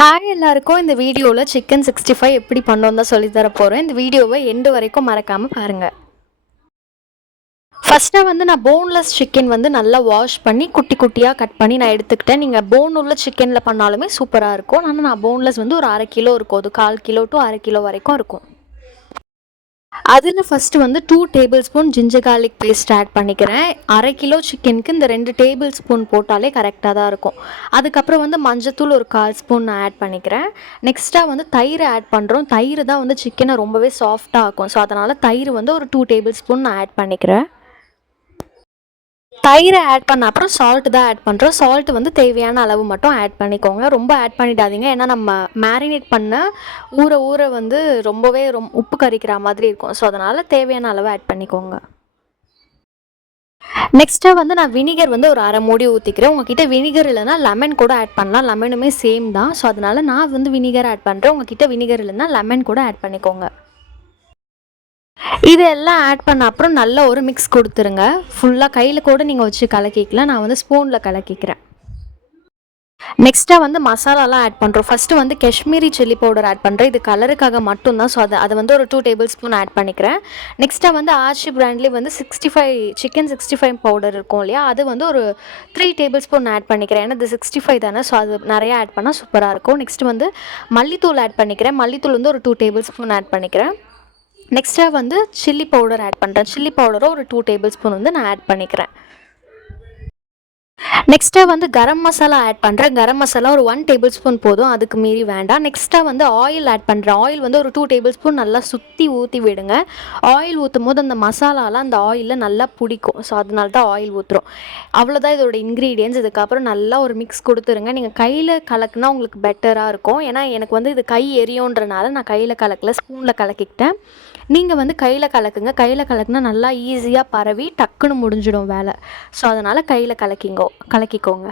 Hi எல்லாருக்கும். இந்த வீடியோவில் சிக்கன் 65 எப்படி பண்ணோம் தான் சொல்லித்தர போகிறேன். இந்த வீடியோவை எண்டு வரைக்கும் மறக்காமல் பாருங்கள். ஃபஸ்ட்டாக நான் போன்லெஸ் சிக்கன் நல்லா வாஷ் பண்ணி குட்டி குட்டியாக கட் பண்ணி நான் எடுத்துக்கிட்டேன். நீங்கள் போன் உள்ள சிக்கனில் பண்ணாலுமே சூப்பராக இருக்கும். ஆனால் நான் போன்லெஸ் ஒரு 1/2 கிலோ இருக்கும். அது 1/4 கிலோ டு 1/2 கிலோ வரைக்கும் இருக்கும். அதில் first 2 tablespoon ginger garlic paste add பண்ணிக்கிறேன். 1/2 கிலோ சிக்கனுக்கு இந்த 2 டேபிள் ஸ்பூன் போட்டாலே கரெக்டாக தான் இருக்கும். அதுக்கப்புறம் மஞ்சத்தூள் ஒரு 1/4 ஸ்பூன் நான் ஆட் பண்ணிக்கிறேன். நெக்ஸ்ட்டாக தயிர் ஆட் பண்ணுறோம். தயிர் தான் சிக்கனை ரொம்பவே சாஃப்டாக ஆக்கும். ஸோ அதனால் தயிர் ஒரு 2 டேபிள் ஸ்பூன் நான் ஆட் பண்ணிக்கிறேன். தயிரை ஆட் பண்ண அப்புறம் சால்ட்டு தான் ஆட் பண்ணுறோம். சால்ட்டு தேவையான அளவு மட்டும் ஆட் பண்ணிக்கோங்க. ரொம்ப ஆட் பண்ணிடாதீங்க. ஏன்னா நம்ம மேரினேட் பண்ண ஊற ரொம்பவே உப்பு கறிக்கிற மாதிரி இருக்கும். ஸோ அதனால் தேவையான அளவு ஆட் பண்ணிக்கோங்க. நெக்ஸ்ட்டாக நான் வினிகர் ஒரு 1/2 மூடி ஊற்றிக்கிறேன். உங்ககிட்ட வினிகர் இல்லைனா லெமன் கூட ஆட் பண்ணலாம். லெமனுமே சேம் தான். ஸோ அதனால் நான் வினிகர் ஆட் பண்ணுறேன். உங்ககிட்ட வினிகர் இல்லைனா லெமன் கூட ஆட் பண்ணிக்கோங்க. இதெல்லாம் ஆட் பண்ண அப்புறம் நல்ல ஒரு மிக்ஸ் கொடுத்துருங்க. ஃபுல்லாக கையில் கூட நீங்கள் வச்சு கலக்கிக்கலாம். நான் ஸ்பூனில் கலக்கிக்கிறேன். நெக்ஸ்ட்டாக மசாலாலாம் ஆட் பண்ணுறோம். First Kashmiri chilli powder add பண்ணுறேன். இது கலருக்காக மட்டும்தான். ஸோ அதை ஒரு 2 டேபிள் ஸ்பூன் ஆட் பண்ணிக்கிறேன். நெக்ஸ்ட்டாக ஆச்சி பிராண்ட்லேயே 65 சிக்கன் 65 பவுடர் இருக்கும் இல்லையா, அது ஒரு 3 டேபிள் ஸ்பூன் ஆட் பண்ணிக்கிறேன். ஏன்னா இது 65 தானே. ஸோ அது நிறையா ஆட் பண்ணால் சூப்பராக இருக்கும். நெக்ஸ்ட்டு மல்லித்தூள் ஆட் பண்ணிக்கிறேன். மல்லித்தூள் ஒரு 2 டேபிள் ஸ்பூன் ஆட் பண்ணிக்கிறேன். நெக்ஸ்ட்டாக சில்லி பவுடர் ஆட் பண்ணுறேன். சில்லி பவுடரும் ஒரு 2 டேபிள் ஸ்பூன் நான் ஆட் பண்ணிக்கிறேன். நெக்ஸ்ட்டாக கரம் மசாலா ஆட் பண்ணுறேன். கரம் மசாலா ஒரு 1 டேபிள் ஸ்பூன் போதும், அதுக்கு மீறி வேண்டாம். நெக்ஸ்ட்டாக ஆயில் ஆட் பண்ணுறேன். ஆயில் ஒரு 2 டேபிள் ஸ்பூன் நல்லா சுற்றி ஊற்றி விடுங்க. ஆயில் ஊற்றும் போது அந்த மசாலாலாம் அந்த ஆயிலில் நல்லா பிடிக்கும். ஸோ அதனால தான் ஆயில் ஊற்றுறோம். அவ்வளோதான் இதோட இன்க்ரீடியன்ஸ். இதுக்கப்புறம் நல்லா ஒரு மிக்ஸ் கொடுத்துருங்க. நீங்கள் கையில் கலக்குனா உங்களுக்கு பெட்டராக இருக்கும். ஏன்னா எனக்கு இது கை எரியோன்றனால நான் கையில் கலக்கல, ஸ்பூனில் கலக்கிக்கிட்டேன். நீங்கள் கையில் கலக்குங்க. கையில் கலக்குனா நல்லா ஈஸியாக பரவி டக்குன்னு முடிஞ்சிடும் வேலை. ஸோ அதனால் கையில் கலக்கிக்கோங்க.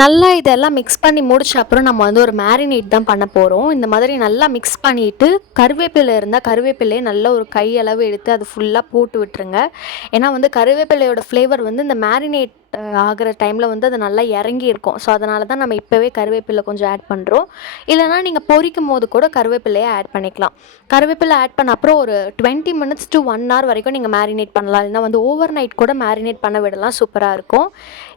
நல்லா இதெல்லாம் மிக்ஸ் பண்ணி முடிச்ச அப்புறம் நம்ம ஒரு மேரினேட் தான் பண்ண போகிறோம். இந்த மாதிரி நல்லா மிக்ஸ் பண்ணிவிட்டு கருவேப்பிலை இருந்தால் கருவேப்பிலையை நல்லா ஒரு கையளவு எடுத்து அது ஃபுல்லாக போட்டு விட்டுருங்க. ஏன்னா கருவேப்பிலையோட ஃப்ளேவர் இந்த மேரினேட் ஆகிற டைமில் அது நல்லா இறங்கி இருக்கும். ஸோ அதனால தான் நம்ம இப்போவே கருவேப்பிலை கொஞ்சம் ஆட் பண்ணுறோம். இல்லைனா நீங்கள் பொரிக்கும் போது கூட கருவேப்பிலையை ஆட் பண்ணிக்கலாம். கருவேப்பிலை ஆட் பண்ண அப்புறம் ஒரு 20 மினிட்ஸ் to 1 hour வரைக்கும் நீங்கள் மேரினேட் பண்ணலாம். இல்லைனா ஓவர் நைட் கூட மேரினேட் பண்ண விடலாம். சூப்பராக இருக்கும்.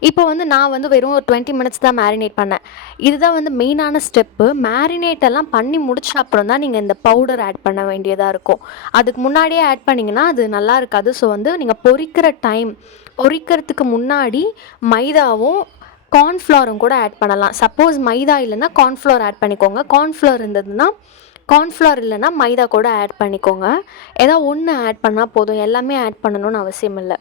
இப்போ நான் வெறும் ஒரு 20 மினிட்ஸ் தான் மேரினேட் பண்ணேன். இதுதான் மெயினான ஸ்டெப்பு. மேரினேட் எல்லாம் பண்ணி முடிச்ச அப்புறம் தான் நீங்கள் இந்த பவுடர் ஆட் பண்ண வேண்டியதாக இருக்கும். அதுக்கு முன்னாடியே ஆட் பண்ணிங்கன்னா அது நல்லா இருக்காது. ஸோ நீங்கள் பொரிக்கிறதுக்கு முன்னாடி மைதாவும் கார்ன்ஃப்ளவரும் கூட ஆட் பண்ணலாம். சப்போஸ் மைதா இல்லைன்னா கார்ன்ஃப்ளவர் ஆட் பண்ணிக்கோங்க. கார்ன்ஃப்ளவர் இருந்ததுன்னா கார்ன்ஃப்ளவர் இல்லைன்னா மைதா கூட ஆட் பண்ணிக்கோங்க. ஏதோ ஒன்று ஆட் பண்ணால் போதும். எல்லாமே ஆட் பண்ணணும்னு அவசியம் இல்லை.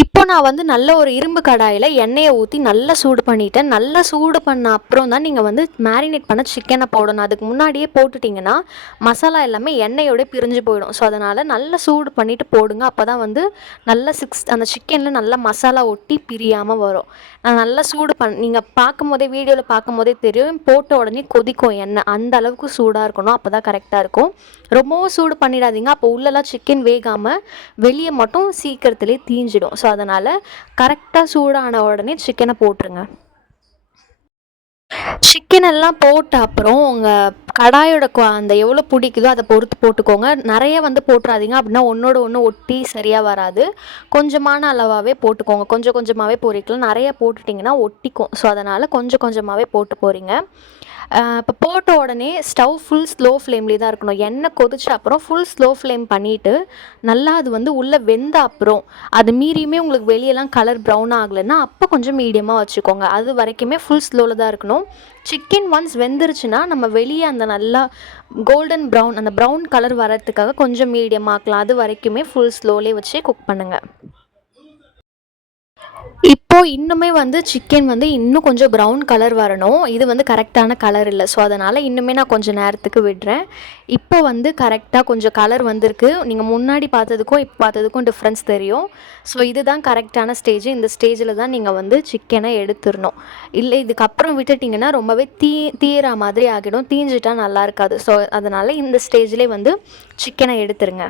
இப்போ நான் நல்ல ஒரு இரும்பு கடாயில் எண்ணெயை ஊற்றி நல்லா சூடு பண்ணிட்டேன். நல்லா சூடு பண்ண அப்புறம் தான் நீங்கள் மேரினேட் பண்ண சிக்கனை போடணும். அதுக்கு முன்னாடியே போட்டுட்டிங்கன்னா மசாலா எல்லாமே எண்ணெயோட பிரிஞ்சு போயிடும். ஸோ அதனால் நல்லா சூடு பண்ணிவிட்டு போடுங்க. அப்போ தான் நல்லா அந்த சிக்கனில் நல்லா மசாலா ஒட்டி பிரியாமல் வரும். நான் நல்லா சூடு நீங்கள் வீடியோவில் பார்க்கும் போதே தெரியும், போட்ட உடனே கொதிக்கும் எண்ணெய். அந்த அளவுக்கு சூடாக இருக்கணும். அப்போ தான் கரெக்டாக இருக்கும். ரொம்பவும் சூடு பண்ணிடாதீங்க. அப்போ உள்ளெல்லாம் சிக்கன் வேகாமல் வெளியே மட்டும் சீக்கிரத்துலேயே தீஞ்சிடும். ஸோ அதனால் கரெக்டாக சூடான உடனே சிக்கனை போட்டுருங்க. சிக்கன் எல்லாம் போட்ட அப்புறம் உங்கள் கடாயோட அந்த எவ்வளோ பிடிக்குதோ அதை பொறுத்து போட்டுக்கோங்க. நிறைய போட்டுறாதீங்க. அப்படின்னா ஒன்றோட ஒன்று ஒட்டி சரியாக வராது. கொஞ்சமான அளவாகவே போட்டுக்கோங்க. கொஞ்சம் கொஞ்சமாகவே பொரிக்கலாம். நிறைய போட்டுட்டிங்கன்னா ஒட்டிக்கும். ஸோ அதனால் கொஞ்சம் கொஞ்சமாகவே போட்டு போகிறீங்க. இப்போ போட்ட உடனே ஸ்டவ் ஃபுல் ஸ்லோ ஃப்ளேம்லேயே தான் இருக்கணும். எண்ணெய் கொதிச்ச அப்புறம் ஃபுல் ஸ்லோ ஃப்ளேம் பண்ணிவிட்டு நல்லா அது உள்ளே வெந்த அப்புறம் அது மீறியுமே உங்களுக்கு வெளியெல்லாம் கலர் ப்ரௌன் ஆகலைன்னா அப்போ கொஞ்சம் மீடியமாக வச்சுக்கோங்க. அது வரைக்குமே ஃபுல் ஸ்லோவில் தான் இருக்கணும். சிக்கன் ஒன்ஸ் வெந்துருச்சுன்னா நம்ம வெளியே அந்த நல்லா கோல்டன் ப்ரௌன் அந்த ப்ரௌன் கலர் வரதுக்காக கொஞ்சம் மீடியமாக்கலாம். அது வரைக்குமே ஃபுல் ஸ்லோலே வச்சு குக் பண்ணுங்கள். இப்போது இன்னுமே சிக்கன் இன்னும் கொஞ்சம் ப்ரௌன் கலர் வரணும். இது கரெக்டான கலர் இல்லை. ஸோ அதனால் இன்னுமே நான் கொஞ்சம் நேரத்துக்கு விடுறேன். இப்போ கரெக்டாக கொஞ்சம் கலர் வந்திருக்கு. நீங்கள் முன்னாடி பார்த்ததுக்கும் இப்போ பார்த்ததுக்கும் டிஃப்ரென்ஸ் தெரியும். ஸோ இதுதான் கரெக்டான ஸ்டேஜ். இந்த ஸ்டேஜில் தான் நீங்கள் சிக்கனை எடுத்துடணும். இல்லை இதுக்கப்புறம் விட்டுட்டிங்கன்னா ரொம்பவே தீயிற மாதிரி ஆகிடும். தீஞ்சிட்டா நல்லா இருக்காது. ஸோ அதனால் இந்த ஸ்டேஜ்லேயே சிக்கனை எடுத்துருங்க.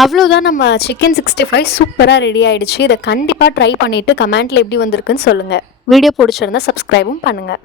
அவ்வளோதான், நம்ம சிக்கன் 65 சூப்பராக ரெடி ஆகிடுச்சு. இதை கண்டிப்பாக ட்ரை பண்ணிவிட்டு கமெண்ட்டில் எப்படி வந்திருக்குன்னு சொல்லுங்கள். வீடியோ பிடிச்சிருந்தா சப்ஸ்கிரைபும் பண்ணுங்கள்.